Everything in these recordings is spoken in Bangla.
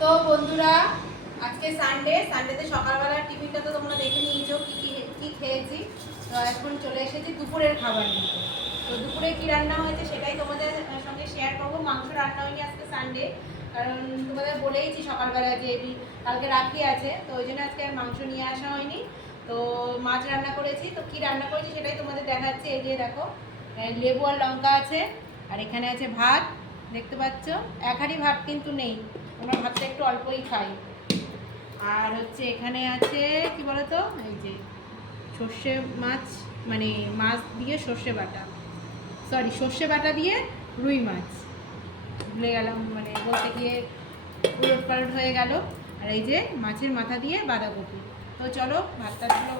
তো বন্ধুরা, আজকে সানডেতে সকালবেলা টিফিনটা তো তোমরা দেখে নিয়েছো কি খেয়েছি। তো এখন চলে এসেছি দুপুরের খাবার নিয়ে। তো দুপুরে কি রান্না হয়েছে সেটাই তোমাদের সঙ্গে শেয়ার করবো। মাংস রান্না হয়নি আজকে সানডে, কারণ তোমাদের বলেইছি সকালবেলা যে কালকে রাখি আছে, তো ওই জন্য আজকে আর মাংস নিয়ে আসা হয়নি। তো মাছ রান্না করেছি। তো কি রান্না করেছি সেটাই তোমাদের দেখাচ্ছি। এই যে দেখো, লেবু আর লঙ্কা আছে, আর এখানে আছে ভাত, দেখতে পাচ্ছ। এক হাঁড়ি ভাত কিন্তু নেই, আমরা ভাতটা একটু অল্পই খাই। আর হচ্ছে এখানে আছে কি বলতো, এই যে সর্ষে মাছ, মানে মাছ দিয়ে সর্ষে বাটা, সর্ষে বাটা দিয়ে রুই মাছ, ভুলে গেলাম, মানে বলতে গিয়ে উলট পালট হয়ে গেল। আর এই যে মাছের মাথা দিয়ে বাঁধাকপি। তো চলো ভাতটাগুলো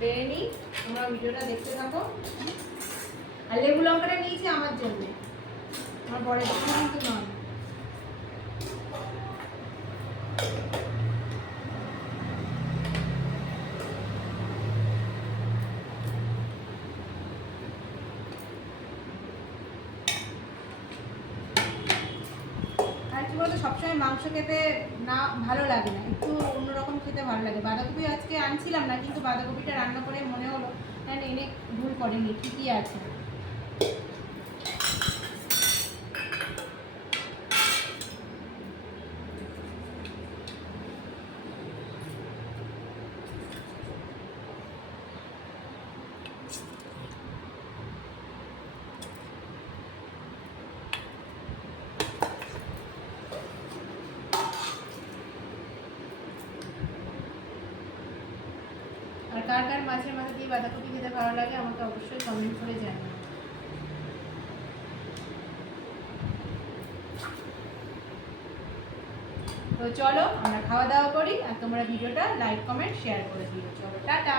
বেড়ে নিই, তোমরা ভিডিওটা দেখতে থাকো। আর লেবু লঙ্কাটা নিয়েছি আমার জন্য, আমার বরের জন্য কিন্তু নয়। আর কি বলতো, সবসময় মাংস খেতে না ভালো লাগে না, একটু অন্যরকম খেতে ভালো লাগে। বাঁধাকপি আজকে আনছিলাম না, কিন্তু বাঁধাকপিটা রান্না করে মনে হলো হ্যাঁ এনে ভুল করেনি, ঠিকই আছে। আর কার কার মাছের মাথা দিয়ে বাঁধাকপি খেতে ভালো লাগে আমাকে অবশ্যই কমেন্ট করে জানাবেন। তো চলো আমরা খাওয়া দাওয়া করি, আর তোমরা ভিডিওটা লাইক কমেন্ট শেয়ার করে দিও। চলো টাটা।